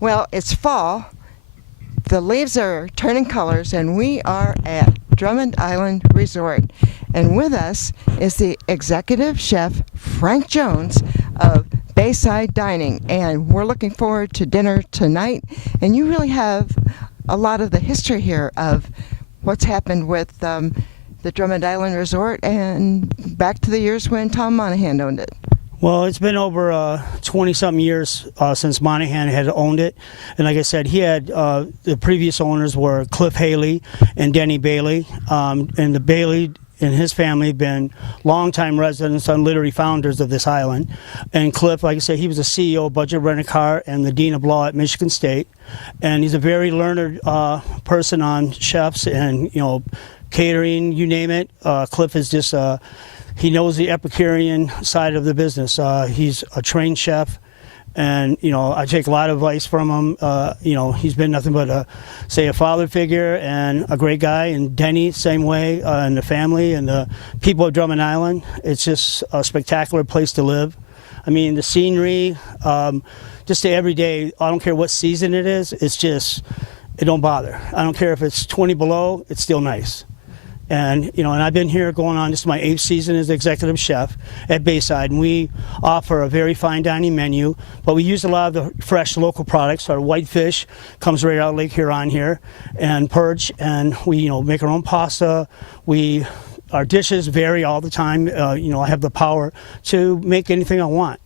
Well, it's fall. The leaves are turning colors, and we are at Drummond Island Resort. And with us is the executive chef, Frank Jones, of Bayside Dining. And we're looking forward to dinner tonight. And you really have a lot of the history here of what's happened with the Drummond Island Resort and back to the years when Tom Monahan owned it. Well, it's been over 20-something years since Monahan had owned it. And like I said, he had, the previous owners were Cliff Haley and Denny Bailey. And the Bailey and his family have been longtime residents and literally founders of this island. And Cliff, like I said, he was the CEO of Budget Rent-A-Car and the Dean of Law at Michigan State. And he's a very learned person on chefs and, you know, catering, you name it. Cliff is just... he knows the Epicurean side of the business. He's a trained chef, and you know I take a lot of advice from him. You know he's been nothing but a father figure and a great guy. And Denny, same way, and the family and the people of Drummond Island. It's just a spectacular place to live. I mean the scenery, just the everyday. I don't care what season it is. It's just it don't bother. I don't care if it's 20 below. It's still nice. And you know, and I've been here going on, this is my 8th season as executive chef at Bayside, and we offer a very fine dining menu, but we use a lot of the fresh local products. Our whitefish comes right out of Lake Huron here, and perch, and we make our own pasta. Our dishes vary all the time. You know, I have the power to make anything I want,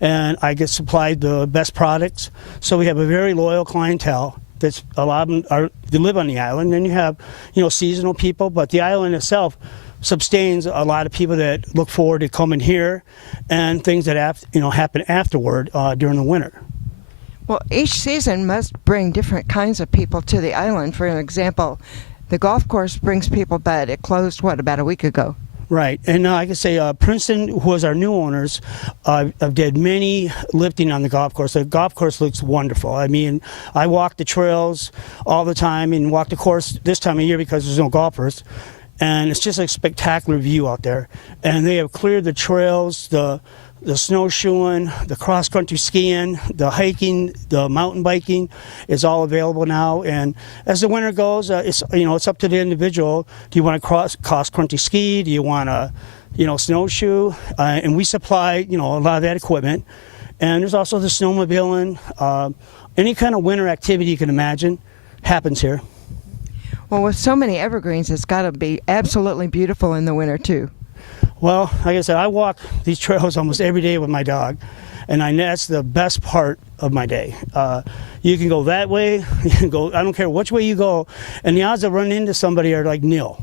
and I get supplied the best products. So we have a very loyal clientele. That's a lot of them they live on the island. Then you have, seasonal people, but the island itself sustains a lot of people that look forward to coming here, and things that happen afterward during the winter. Well, each season must bring different kinds of people to the island. For example, the golf course brings people, but it closed about a week ago. Right, and I can say Princeton, who was our new owners, did many lifting on the golf course. The golf course looks wonderful. I mean, I walk the trails all the time and walk the course this time of year because there's no golfers, and it's just a spectacular view out there. And they have cleared the trails, the snowshoeing, the cross-country skiing, the hiking, the mountain biking is all available now. And as the winter goes, it's up to the individual. Do you want to cross-country ski? Do you want to, snowshoe? And we supply, a lot of that equipment. And there's also the snowmobiling. Any kind of winter activity you can imagine happens here. Well, with so many evergreens, it's got to be absolutely beautiful in the winter, too. Well, like I said, I walk these trails almost every day with my dog, and that's the best part of my day. You can go that way, you can go, I don't care which way you go, and the odds of running into somebody are like nil.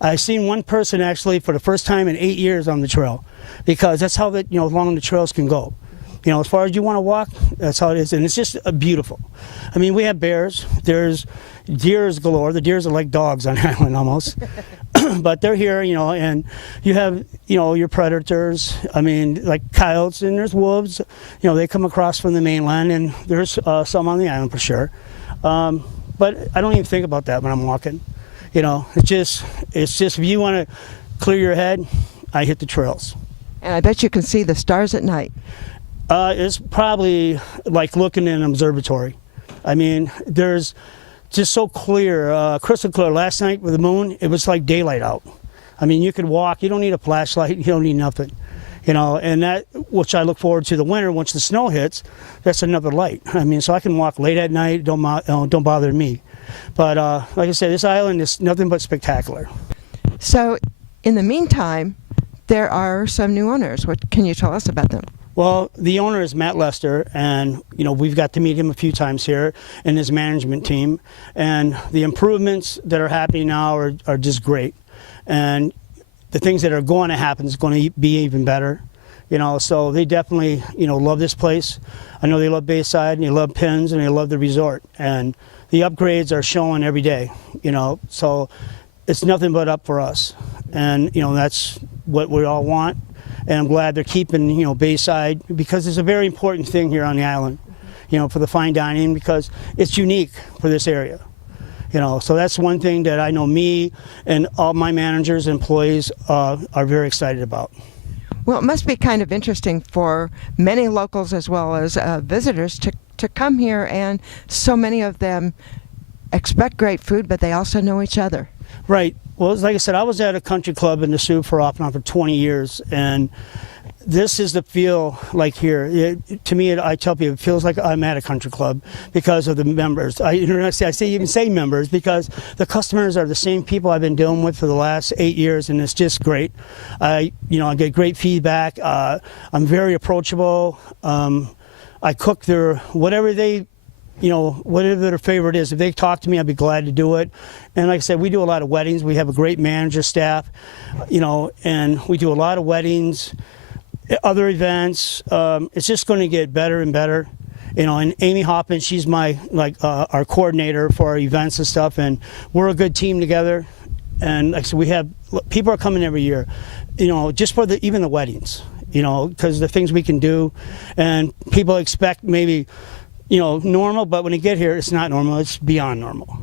I've seen one person actually for the first time in 8 years on the trail, because that's how long the trails can go. As far as you want to walk, that's how it is, and it's just beautiful. I mean, we have bears, there's deers galore. The deers are like dogs on the island almost. But they're here, and you have, your predators. I mean, like coyotes, and there's wolves. They come across from the mainland, and there's some on the island for sure. But I don't even think about that when I'm walking. It's just if you want to clear your head, I hit the trails. And I bet you can see the stars at night. It's probably like looking in an observatory. I mean, there's just so clear, crystal clear. Last night with the moon, it was like daylight out. I mean, you could walk. You don't need a flashlight. You don't need nothing. And that, which I look forward to the winter, once the snow hits, that's another light. I mean, so I can walk late at night. Don't bother me. But like I said, this island is nothing but spectacular. So, in the meantime, there are some new owners. What can you tell us about them? Well, the owner is Matt Lester, and we've got to meet him a few times here and his management team. And the improvements that are happening now are just great. And the things that are going to happen is going to be even better. So they definitely, love this place. I know they love Bayside, and they love Pins, and they love the resort. And the upgrades are showing every day, So it's nothing but up for us. And, that's what we all want. And I'm glad they're keeping, Bayside, because it's a very important thing here on the island, for the fine dining, because it's unique for this area. So that's one thing that I know me and all my managers and employees are very excited about. Well, it must be kind of interesting for many locals as well as visitors to come here, and so many of them expect great food, but they also know each other. Right. Well, like I said, I was at a country club in the Sioux for off and on for 20 years, and this is the feel like here. To me, I tell people, it feels like I'm at a country club because of the members. I even say members because the customers are the same people I've been dealing with for the last 8 years, and it's just great. I get great feedback. I'm very approachable. I cook whatever their favorite is. If they talk to me, I'd be glad to do it. And like I said, we do a lot of weddings. We have a great manager staff, and we do a lot of weddings, other events. It's just going to get better and better. And Amy Hoffman, she's our coordinator for our events and stuff, and we're a good team together. And like I said, people are coming every year, just for even the weddings, because the things we can do, and people expect maybe, normal, but when you get here, it's not normal, it's beyond normal.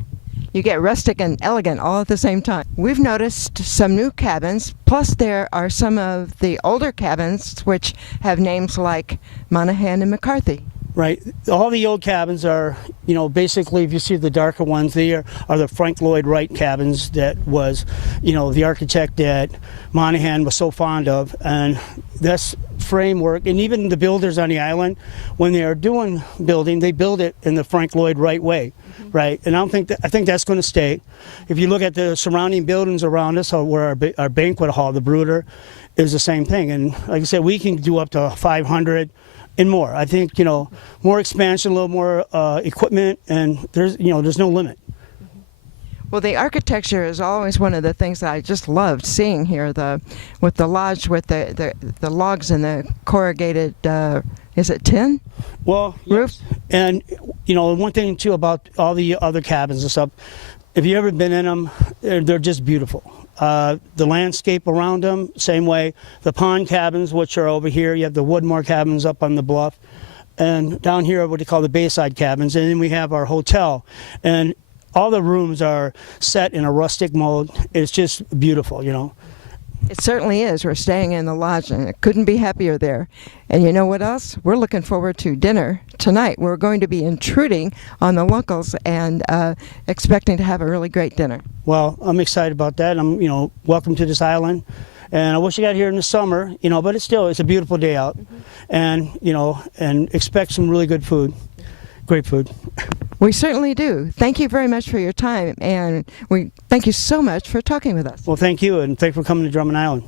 You get rustic and elegant all at the same time. We've noticed some new cabins, plus there are some of the older cabins which have names like Monahan and McCarthy. Right. All the old cabins are, basically, if you see the darker ones, they are the Frank Lloyd Wright cabins that was, the architect that Monahan was so fond of. And this framework, and even the builders on the island, when they are doing building, they build it in the Frank Lloyd Wright way, right? And I think that's going to stay. If you look at the surrounding buildings around us, or where our banquet hall, the Brooder, is the same thing. And like I said, we can do up to 500. And more. I think, more expansion, a little more equipment, and there's no limit. Well, the architecture is always one of the things that I just loved seeing here. With the lodge, with the logs and the corrugated, is it tin? Well, roof. Yes. And one thing too about all the other cabins and stuff, if you've ever been in them, they're just beautiful. The landscape around them, same way. The pond cabins, which are over here, you have the Woodmore cabins up on the bluff, and down here what they call the Bayside cabins, and then we have our hotel. And all the rooms are set in a rustic mode. It's just beautiful, It certainly is. We're staying in the lodge, and I couldn't be happier there. And you know what else? We're looking forward to dinner tonight. We're going to be intruding on the locals and expecting to have a really great dinner. Well, I'm excited about that. I'm, welcome to this island. And I wish I got here in the summer, but it's a beautiful day out. And, and expect some really good food. Great food. We certainly do. Thank you very much for your time, and we thank you so much for talking with us. Well, thank you, and thanks for coming to Drummond Island.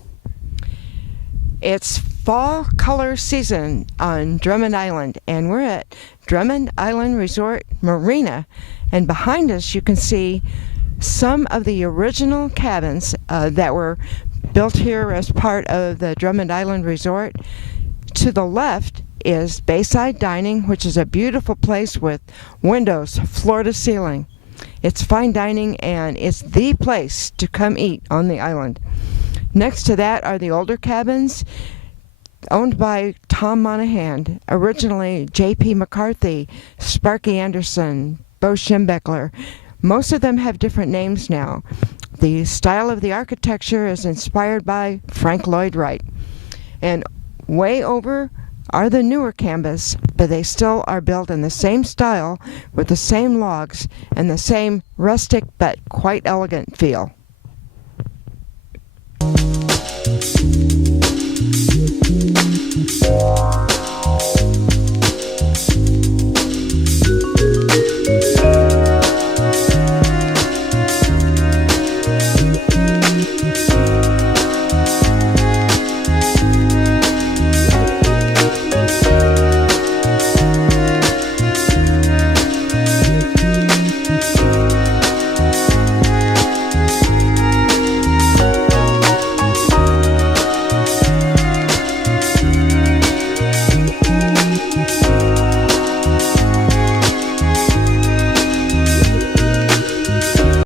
It's fall color season on Drummond Island, and we're at Drummond Island Resort Marina, and behind us you can see some of the original cabins that were built here as part of the Drummond Island Resort. To the left is Bayside Dining, which is a beautiful place with windows floor to ceiling. It's fine dining, and it's the place to come eat on the island. Next to that are the older cabins owned by Tom Monahan, originally J.P. McCarthy, Sparky Anderson, Bo Schimbeckler. Most of them have different names now. The style of the architecture is inspired by Frank Lloyd Wright. And way over are the newer cabins, but they still are built in the same style with the same logs and the same rustic but quite elegant feel.